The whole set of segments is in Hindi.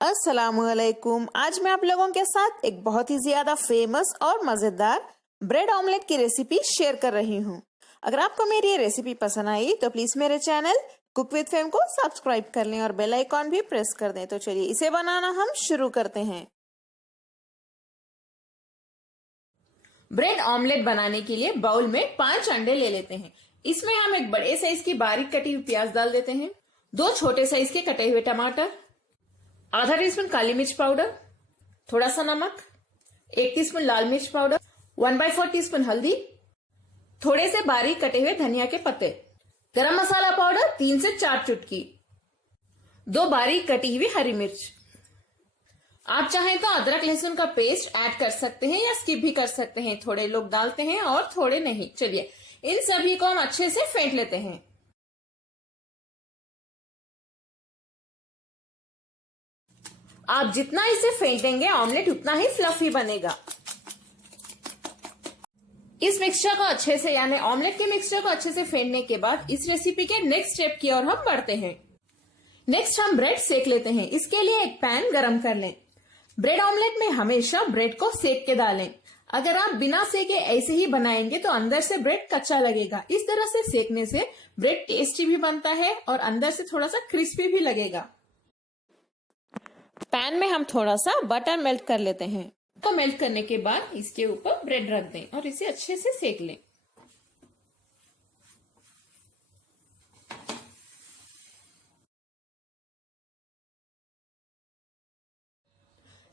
अस्सलामुअलैकुम। आज मैं आप लोगों के साथ एक बहुत ही ज्यादा फेमस और मजेदार ब्रेड ऑमलेट की रेसिपी शेयर कर रही हूँ। अगर आपको मेरी ये रेसिपी पसंद आई तो प्लीज मेरे चैनल कुक विद फेम को सब्सक्राइब कर लें और बेल आइकॉन भी प्रेस कर दें। तो चलिए इसे बनाना हम शुरू करते हैं। ब्रेड ऑमलेट बनाने के लिए बाउल में 5 अंडे ले लेते हैं। इसमें हम एक बड़े साइज की बारीक कटी हुई प्याज डाल देते हैं, 2 छोटे साइज के कटे हुए टमाटर, आधा टीस्पून काली मिर्च पाउडर, थोड़ा सा नमक, 1 टीस्पून लाल मिर्च पाउडर, 1/4 टीस्पून हल्दी, थोड़े से बारीक कटे हुए धनिया के पत्ते, गरम मसाला पाउडर 3 से 4 चुटकी, 2 बारीक कटी हुई हरी मिर्च। आप चाहें तो अदरक लहसुन का पेस्ट ऐड कर सकते हैं या स्किप भी कर सकते हैं। थोड़े लोग डालते हैं और थोड़े नहीं। चलिए इन सभी को हम अच्छे से फेंट लेते हैं। आप जितना इसे फेंटेंगे ऑमलेट उतना ही फ्लफी बनेगा। इस मिक्सचर को अच्छे से यानी ऑमलेट के मिक्सचर को अच्छे से फेंटने के बाद इस रेसिपी के नेक्स्ट स्टेप की ओर हम बढ़ते हैं। नेक्स्ट हम ब्रेड सेक लेते हैं। इसके लिए एक पैन गरम कर लें। ब्रेड ऑमलेट में हमेशा ब्रेड को सेक के डालें। अगर आप बिना सेके ऐसे ही बनाएंगे तो अंदर से ब्रेड कच्चा लगेगा। इस तरह से सेकने से ब्रेड टेस्टी भी बनता है और अंदर से थोड़ा सा क्रिस्पी भी लगेगा। पैन में हम थोड़ा सा बटर मेल्ट कर लेते हैं। तो मेल्ट करने के बाद इसके ऊपर ब्रेड रख दें और इसे अच्छे से सेक लें।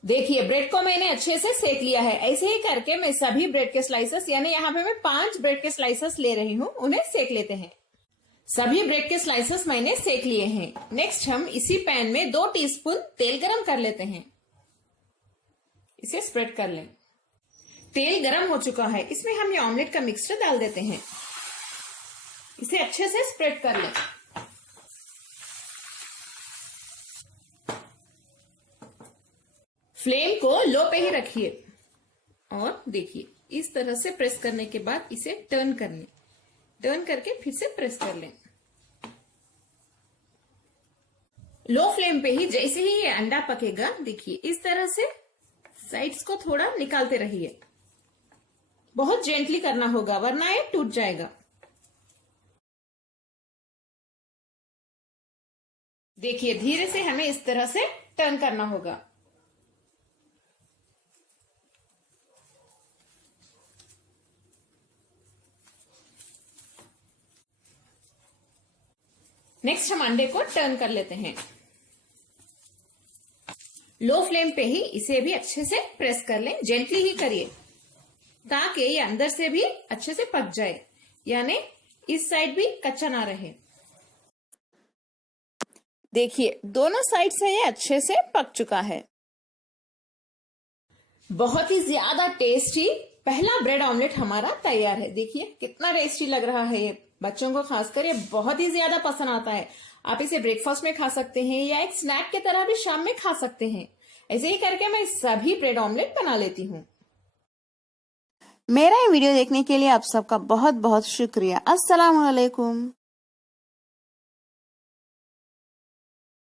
देखिए ब्रेड को मैंने अच्छे से सेक लिया है। ऐसे ही करके मैं सभी ब्रेड के स्लाइसेस यानी यहाँ पे मैं 5 ब्रेड के स्लाइसेस ले रही हूँ, उन्हें सेक लेते हैं। सभी ब्रेड के स्लाइसेस मैंने सेक लिए हैं। नेक्स्ट हम इसी पैन में 2 टीस्पून तेल गरम कर लेते हैं। इसे स्प्रेड कर लें। तेल गरम हो चुका है। इसमें हम ये ऑमलेट का मिक्सचर डाल देते हैं। इसे अच्छे से स्प्रेड कर लें। फ्लेम को लो पे ही रखिए और देखिए इस तरह से प्रेस करने के बाद इसे टर्न कर लें। टर्न करके फिर से प्रेस कर लें। लो फ्लेम पे ही जैसे ही ये अंडा पकेगा, देखिए इस तरह से साइड्स को थोड़ा निकालते रहिए। बहुत जेंटली करना होगा वरना ये टूट जाएगा। देखिए धीरे से हमें इस तरह से टर्न करना होगा। नेक्स्ट हम अंडे को टर्न कर लेते हैं। लो फ्लेम पे ही इसे भी अच्छे से प्रेस कर लें। जेंटली ही करिए ताकि ये अंदर से भी अच्छे से पक जाए, यानी इस साइड भी कच्चा ना रहे। देखिए दोनों साइड से ये अच्छे से पक चुका है। बहुत ही ज्यादा टेस्टी पहला ब्रेड ऑमलेट हमारा तैयार है। देखिए कितना टेस्टी लग रहा है। ये बच्चों को खासकर ये बहुत ही ज्यादा पसंद आता है। आप इसे ब्रेकफास्ट में खा सकते हैं या एक स्नैक की तरह भी शाम में खा सकते हैं। ऐसे ही करके मैं सभी ब्रेड ऑमलेट बना लेती हूँ। मेरा ये वीडियो देखने के लिए आप सबका बहुत बहुत शुक्रिया। अस्सलाम वालेकुम।